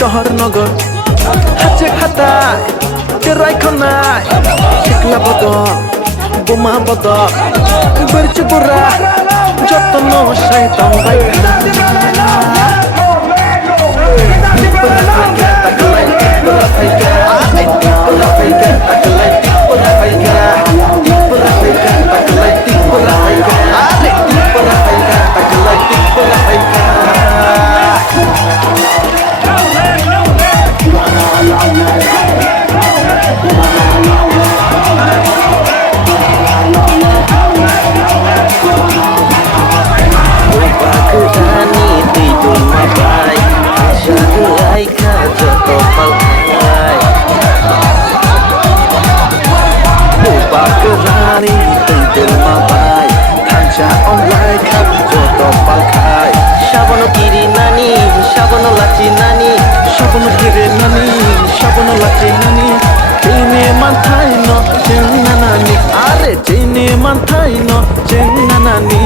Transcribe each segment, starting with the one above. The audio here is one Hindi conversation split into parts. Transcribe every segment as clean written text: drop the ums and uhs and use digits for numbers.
শহর নগর হাতে খাতায় রাইখনায় শিকলা বদল বোমা বদল বেরছে পুরা যত্ন শয়তান বাইখানা Mantai no chenganani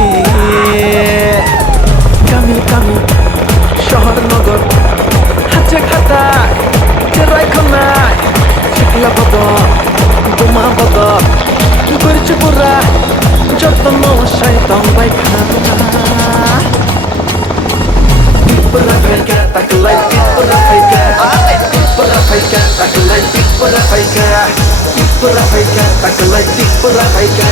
kami kami শহর নগর হাতে খাতায় রাইখনায় শিকলা বদল বোমা বদল বেরছে পুরা যত্ন শয়তান বাইখানা Pura faika taklai pura faika pura faika taklai pura faika pura faika taklai pura faika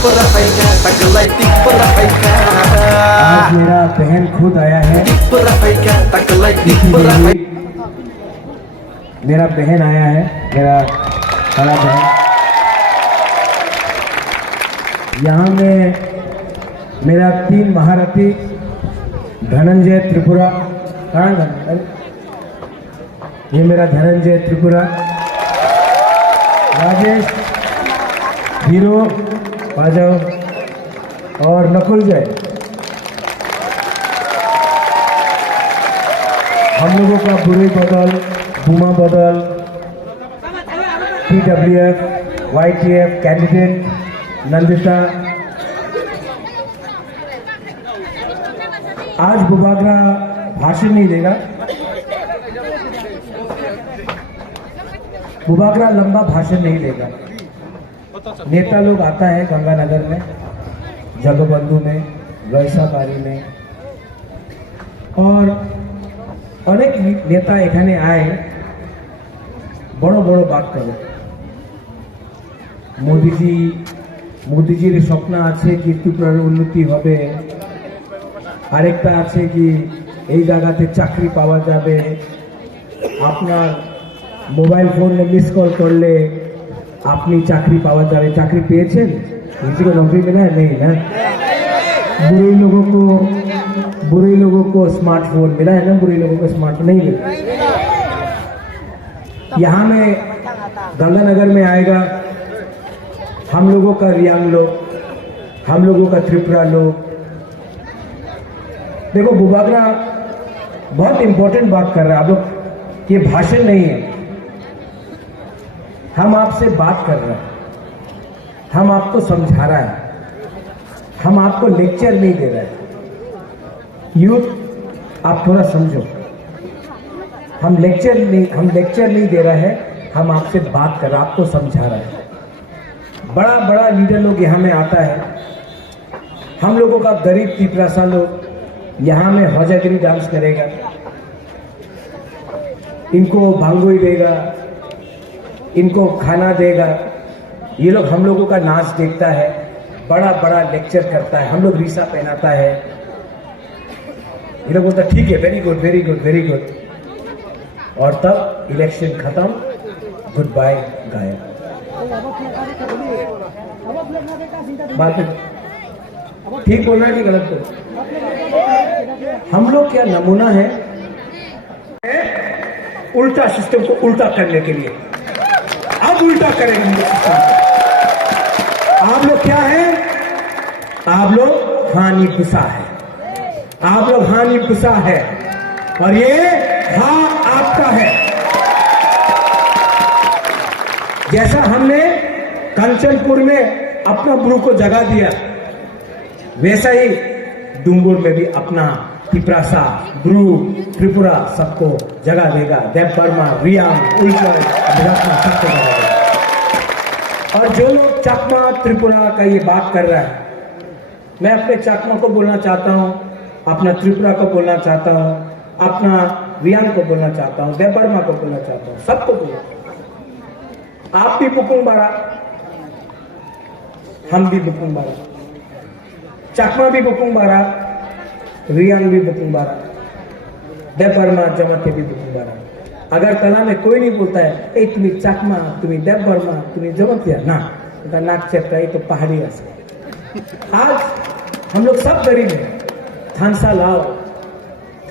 pura faika taklai pura faika आज मेरा बहन खुद आया है pura faika taklai pura faika मेरा बहन आया है मेरा बड़ा बहन यहाँ में मेरा 3 महारथी धनंजय त्रिपुरा ये मेरा धनंजय त्रिपुरा राजेश हीरो बाजाओ और नकुल जय हम लोगों का बुरे बदल बुमा बदल PWF YTF कैंडिडेट नंदिता आज बुबागरा भाषण नहीं देगा बुबागरा लंबा भाषण नहीं देगा नेता लोग आता है गंगानगर में जगबंधु में वैसाबारी में और अनेक नेता एखाने आए बड़ो बड़ो बात करे मोदी जी स्वप्न आछे कि त्रिपुरार उन्नति होबे আরেকটা আছে কি এই জায়গাতে চাকরি পাওয়া যাবে আপনার মোবাইল ফোনে মিস কল করলে আপনি চাকরি পাওয়া যাবে চাকরি পেয়েছেন किसी को नौकरी मिला है नहीं ना बुरे लोगों को स्मार्टफोन मिला है ना बुरे लोगों को स्मार्टफोन नहीं मिला यहाँ में गंगानगर में आएगा हम लोगों का रियांग लोग हम लोगों का त्रिपुरा लोग देखो बुबागरा बहुत इंपॉर्टेंट बात कर रहा है आप लोग ये भाषण नहीं है हम आपसे बात कर रहे हैं हम आपको समझा रहा है हम आपको लेक्चर नहीं दे रहे हैं यूथ आप थोड़ा समझो हम लेक्चर नहीं दे रहे हैं हम आपसे बात कर रहे हैं आपको समझा रहे हैं बड़ा बड़ा लीडर लोग यहाँ में आता है हम लोगों का गरीब त्रिपुरासा लोग यहाँ में हौजागिरी डांस करेगा इनको भांगोई देगा इनको खाना देगा ये लोग हम लोगों का नाच देखता है बड़ा बड़ा लेक्चर करता है हम लोग रीसा पहनाता है ये लोग बोलता ठीक है very good very good very good और तब इलेक्शन खत्म गुड बाय गायब बात ठीक बोलना है कि गलत बोलना हम लोग क्या नमूना है उल्टा सिस्टम को उल्टा करने के लिए अब उल्टा करेंगे आप लोग क्या है आप लोग हानि पुसा है आप लोग हानि पुसा है और ये हाँ आपका है जैसा हमने कंचनपुर में अपना गुरु को जगा दिया वैसा ही डूंगुर में भी अपना तिप्रासा, ब्रू, त्रिपुरा सबको जगह देगा। देव बर्मा, रियांग, उल्चर, अभिलाषा सबको जगह देगा। और जो लोग चकमा त्रिपुरा का ये बात कर रहा है, मैं अपने चकमा को बोलना चाहता हूँ, अपना त्रिपुरा को बोलना चाहता हूँ, अपना रियांग को बोलना चाहता हूँ, देव बर्मा को बोलना चाहता हूँ, सबको बोलना। आप भी बुकुंग बारा, हम भी बुकुंग बारा, चकमा भी बुकुंग बारा, रियांग भी बुकुंग बारा, देव बर्मा जमाते भी बुकुंग बारा। अगर तला में कोई नहीं बोलता है ए तुम्हें चकमा, तुम्हें देव बर्मा, तुम्हें जमतिया ना, उनका नाक चेपता है, तो पहाड़ी रास्ते। आज हम लोग सब गरीब हैं, थानसा लाओ,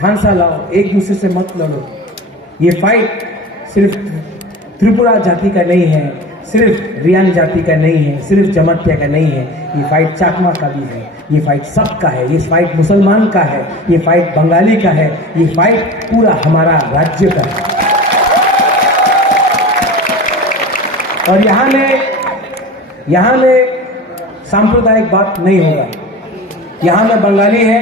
थानसा लाओ, एक दूसरे से मत लड़ो। ये फाइट सिर्फ त्रिपुरा जाति का नहीं है, सिर्फ रियांग जाति का नहीं है, सिर्फ जमातिया का नहीं है, ये फाइट चाकमा का भी है, ये फाइट सबका है, ये फाइट मुसलमान का है, ये फाइट बंगाली का है, ये फाइट पूरा हमारा राज्य का है। और यहाँ में सांप्रदायिक बात नहीं होगा। यहाँ में बंगाली है,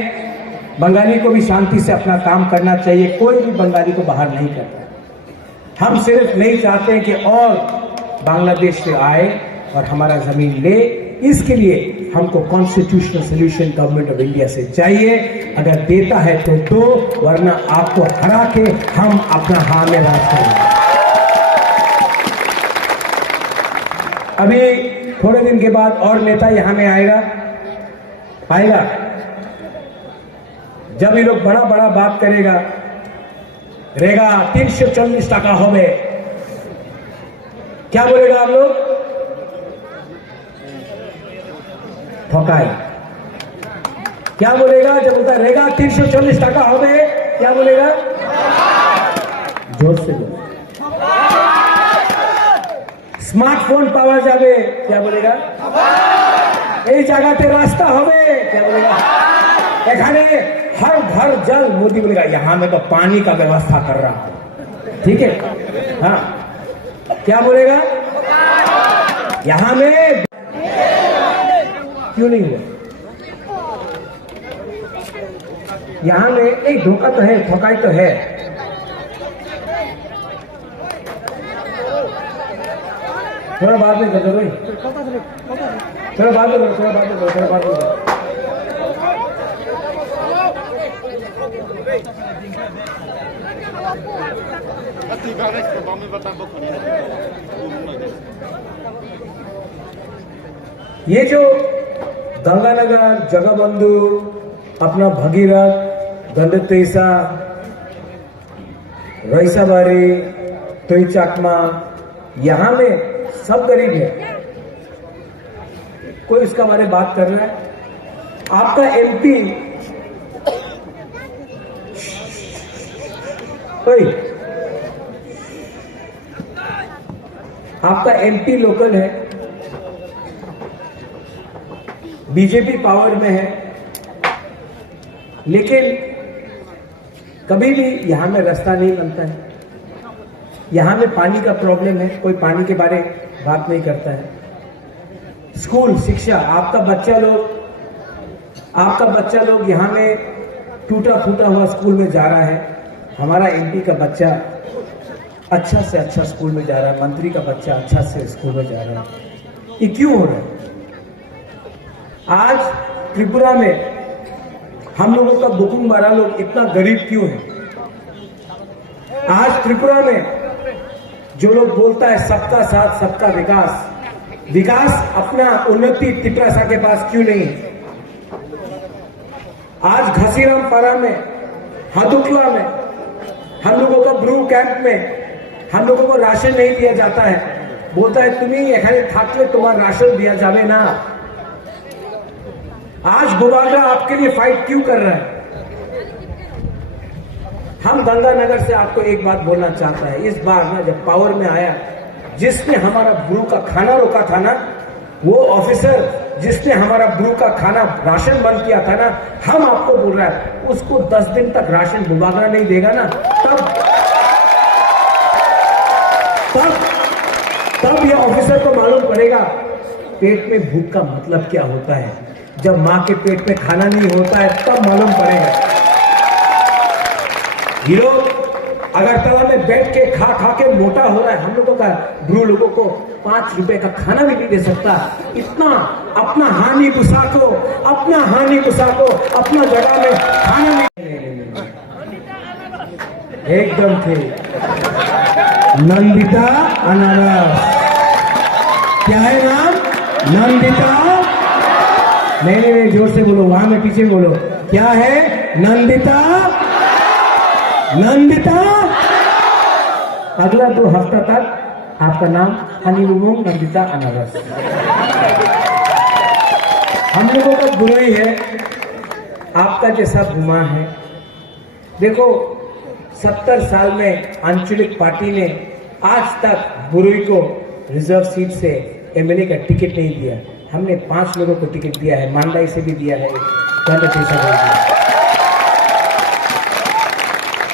बंगाली को भी शांति से अपना काम करना चाहिए, कोई भी बंगाली को बाहर नहीं करता। हम सिर्फ नहीं चाहते कि और बांग्लादेश से आए और हमारा जमीन ले, इसके लिए हमको constitutional solution government of India से चाहिए। अगर देता है तो दो, वरना आपको हरा के हम अपना हाँ में राज करेंगे। अभी थोड़े दिन के बाद और नेता यहाँ में आएगा। जब ये लोग बड़ा बड़ा बात करेगा, रेगा 340 टाका हो गए, क्या बोलेगा आप लोग? ठोकाई। क्या बोलेगा जब बोलता है रेगा 340 टाका हो गए, क्या बोलेगा? जोर से बोलो। स्मार्टफोन पावा जावे, क्या बोलेगा? এই জায়গাতে रास्ता হবে, क्या बोलेगा? এখানে हर घर जल, मोदी बोलेगा यहाँ में तो पानी का व्यवस्था कर रहा हूं, ठीक है? हाँ, क्या बोलेगा? यहाँ में क्यों नहीं हुआ? यहाँ में एक धोखा तो है, ठोकाई तो है। थोड़ा बाद में कर दो भाई, थोड़ा बाद में करो। ये जो गंगानगर, जगबंधु, अपना भगीरथ, गंडतेसा, रईसाबारी, तोई चाकमा, यहाँ में सब गरीब है। कोई इसका बारे में बात कर रहा है? आपका एमपी, आपका एमपी लोकल है, बीजेपी पावर में है, लेकिन कभी भी यहां में रास्ता नहीं बनता है। यहां में पानी का प्रॉब्लम है, कोई पानी के बारे में बात नहीं करता है। स्कूल शिक्षा, आपका बच्चा लोग यहाँ में टूटा फूटा हुआ स्कूल में जा रहा है। हमारा एमपी का बच्चा अच्छा से अच्छा स्कूल में जा रहा है, मंत्री का बच्चा अच्छा से स्कूल में जा रहा है। ये क्यों हो रहा है? आज त्रिपुरा में हम लोगों का बुकुंग बारा लोग इतना गरीब क्यों है? आज त्रिपुरा में जो लोग बोलता है सबका साथ सबका विकास अपना उन्नति तिपरासा के पास क्यों नहीं है? आज घसीराम पारा में, हादुकला में हम लोगों का ब्रू कैंप में हम लोगों को राशन नहीं दिया जाता है। बोलता है तुम्हें एखाने थाकले तुम्हारा राशन दिया जावे ना। आज बुबागा आपके लिए फाइट क्यों कर रहा है? हम गंगानगर से आपको एक बात बोलना चाहता है, इस बार ना जब पावर में आया, जिसने हमारा ब्रू का खाना रोका था ना, वो ऑफिसर जिसने हमारा ब्रू का खाना राशन बंद किया था ना, हम आपको बोल रहा है उसको 10 दिन तक राशन बुबागा नहीं देगा ना, तब ये ऑफिसर को मालूम पड़ेगा पेट में भूख का मतलब क्या होता है। जब माँ के पेट में खाना नहीं होता है तब मालूम पड़ेगा। ये लोग अगरतला में बैठ के खा के मोटा हो रहा है। हम लोगों का ब्रू लोगों को 5 रुपए का खाना भी नहीं दे सकता। इतना अपना हानि घुसा को अपना जगह में खाना नहीं। एकदम थे नंदिता अनारस। क्या है नाम? नंदिता। नहीं, जोर से बोलो, वहां में पीछे बोलो। क्या है? नंदिता। अगला 2 हफ्ता तक आपका नाम हनीमून नंदिता अनारस। हम लोगों का बुराई है, आपका जैसा गुमान है। देखो 70 साल में आंचलिक पार्टी ने आज तक बुरुई को रिजर्व सीट से एमएलए का टिकट नहीं दिया। हमने 5 लोगों को टिकट दिया है, मांडाई से भी दिया है,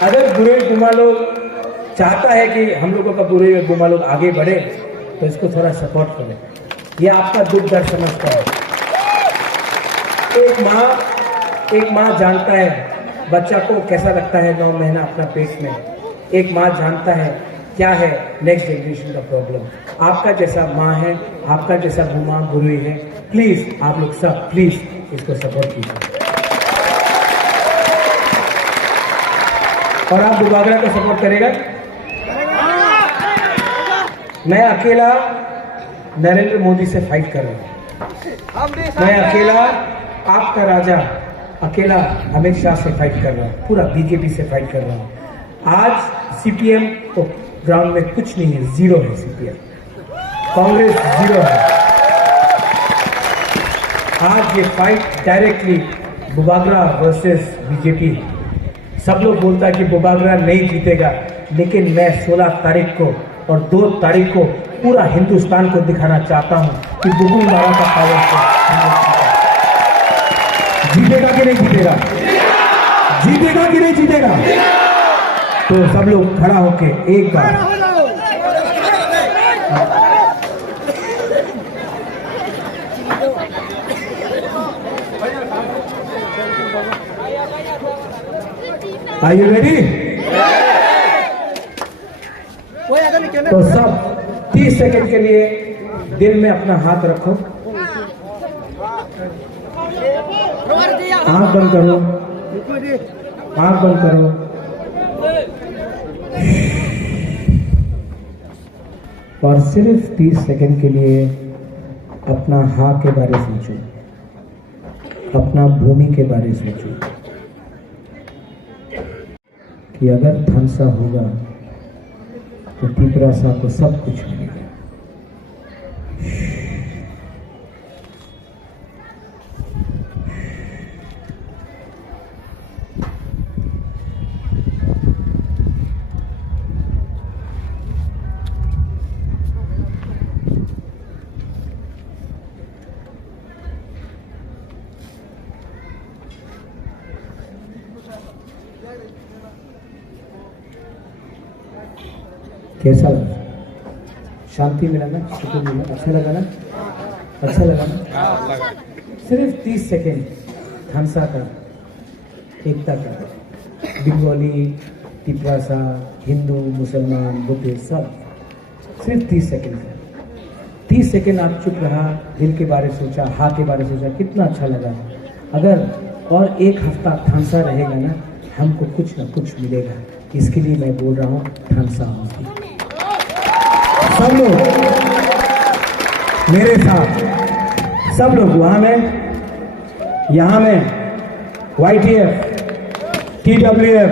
अगर बुरुई गुमा लोग चाहता है कि हम लोगों का बुरुई और गुमा लोग आगे बढ़े तो इसको थोड़ा सपोर्ट करें। ये आपका दुख दर्द समझता है। एक माँ जानता है बच्चा को कैसा लगता है 9 महीना अपना पेट में। एक माँ जानता है क्या है नेक्स्ट जनरेशन का प्रॉब्लम। आपका जैसा माँ है, आपका जैसा गुमा बुरुई है। प्लीज आप लोग सब प्लीज इसको सपोर्ट कीजिए। और आप बुबागरा को सपोर्ट करेगा। मैं अकेला नरेंद्र मोदी से फाइट कर रहा हूं। मैं अकेला आपका राजा अकेला अमित शाह से फाइट कर रहा हूं, पूरा बीजेपी से फाइट कर रहा हूं। आज सीपीएम तो ग्राउंड में कुछ नहीं है, 0 है सीपीएम। कांग्रेस 0 है। आज ये fight directly Bubagra versus BJP है। सब लोग बोलता है कि बुबागरा नहीं जीतेगा, लेकिन मैं 16 तारीख को और 2 तारीख को पूरा हिंदुस्तान को दिखाना चाहता हूं कि बुबुल मारा का पावर जीतेगा कि नहीं जीतेगा, जीतेगा कि नहीं जीतेगा। तो सब लोग खड़ा होके एक बार Are you ready? तो सब 30 सेकंड के लिए दिल में अपना हाथ रखो, आंख बंद करो, आंख बंद करो। और सिर्फ 30 सेकंड के लिए अपना हाँ के बारे सोचो, अपना भूमि के बारे सोचो कि अगर थानसा होगा तो तिपरासा को सब कुछ मिलेगा। कैसा लगा? शांति मिला ना, सुकून मिला, अच्छा लगा ना, अच्छा लगा ना। सिर्फ 30 सेकेंड थानसा का, एकता का, बंगाली, तिपरासा, हिंदू, मुसलमान, बुद्ध सब, सिर्फ 30 सेकेंड का। 30 सेकेंड आप चुप रहा, दिल के बारे सोचा, हाँ के बारे सोचा, कितना अच्छा लगा। अगर और 1 हफ्ता थानसा रहेगा ना, हमको कुछ ना कुछ मिलेगा। इसके लिए मैं बोल रहा हूँ थानसा होगी। सब लोग मेरे साथ, सब लोग वहां में, यहां में, YTF, TWF,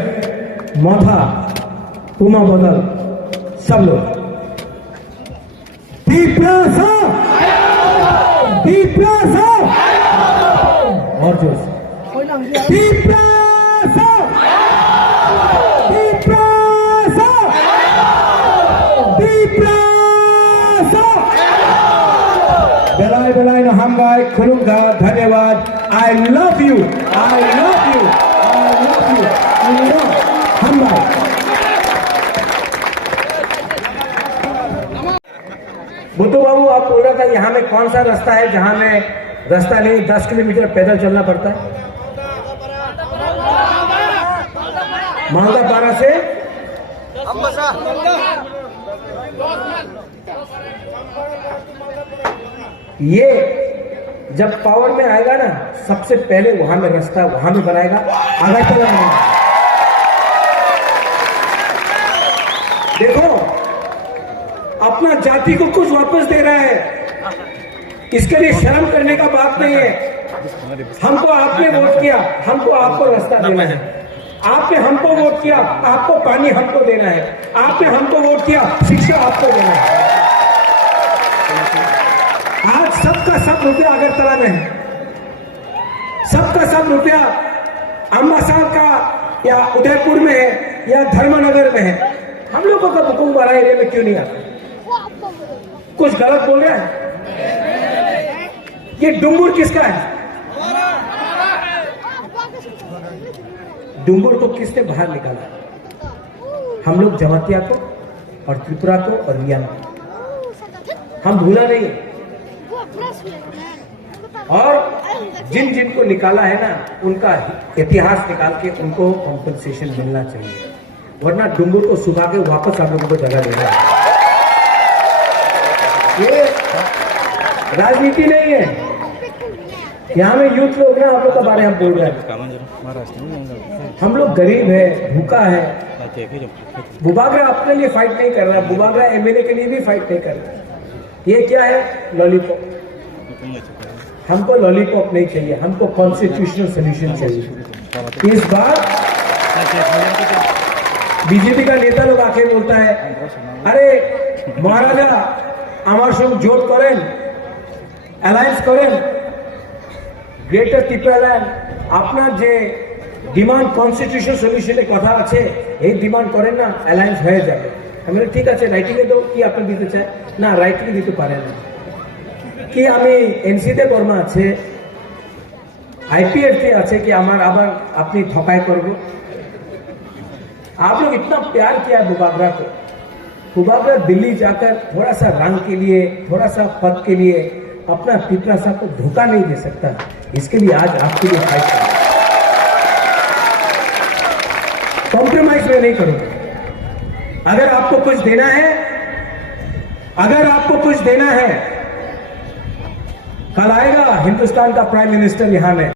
मोथा, पुमा बोतल, सब लोग तिपरासा, तिपरासा, और जोर से तिपरासा, तिपरासा, तिपरासा। बेलाय बेलाय न हमबाय खुलुंगा, धन्यवाद। I love you, I love you, I love you, हमबाय। बुद्धू बाबू, आप बोल रहा था यहाँ में कौन सा रास्ता है जहाँ में रास्ता नहीं, 10 किलोमीटर पैदल चलना पड़ता है। मालदापारा से ये जब पावर में आएगा ना, सबसे पहले वहां में रास्ता वहां में बनाएगा, अगरतला में। देखो, अपना जाति को कुछ वापस दे रहा है, इसके लिए शर्म करने का बात नहीं है। हमको आपने वोट किया, हमको आपको रास्ता देना है। आपने हमको वोट किया, आपको पानी हमको देना है। आपने हमको वोट किया, शिक्षा आपको देना है। आज सबका सब रुपया अगरतला में है, सबका सब रुपया अम्बासार का या उदयपुर में है या धर्मनगर में है। हम लोगों का हुकुम वाला एरिया में क्यों नहीं आता? कुछ गलत बोल रहा है? ये डुंगुर किसका है? डुंगुर को किसने बाहर निकाला? हम लोग जमातिया को और त्रिपुरा को और रिया को। हम भूला नहीं। और जिन जिन को निकाला है ना, उनका इतिहास निकाल के उनको कॉम्पनसेशन मिलना चाहिए, वरना डुंगुर को सुखा के वापस आप लोगों को जगह देना है। ये राजनीति नहीं है। यहाँ में यूथ लोग ना आप लोग के बारे में बोल रहे हैं, हम लोग गरीब है, भूखा है। बुबागरा अपने लिए फाइट नहीं कर रहा, बुबागरा एमएलए के लिए भी फाइट नहीं कर रहा। ये क्या है? लॉलीपॉप। हमको लॉलीपॉप नहीं चाहिए, हमको कॉन्स्टिट्यूशनल सोल्यूशन चाहिए। इस बार बीजेपी का नेता लोग आके बोलता है, अरे महाराजा আমার সঙ্গে জোট করেন, অ্যালায়েন্স করেন, গ্রেটার ত্রিপুরাল্যান্ড আপনার যে ডিমান্ড কনস্টিটিউশন সলিউশনের কথা আছে, এই ডিমান্ড করেন না, অ্যালায়েন্স হয়ে যাবে। আমি বলি ঠিক আছে, রাইটিংয়ে দাও, কি আপনি দিতে চান? না, রাইটিংয়ে দিতে পারে না। কি আমি এনসিতে কর্মা আছে, आईपीएफ আছে কি আমার আবার আপনি ঠকাই করব? आप लोग इतना प्यार किया बुबागरा को। बुबागरा दिल्ली जाकर थोड़ा सा रंग के लिए, थोड़ा सा पद के लिए अपना त्रिपुरा साहब को धोखा नहीं दे सकता। इसके लिए आज आपके लिए फाइट कर, कॉम्प्रोमाइज में नहीं करूंगा। अगर आपको कुछ देना है, अगर आपको कुछ देना है, कल आएगा हिंदुस्तान का प्राइम मिनिस्टर यहां में।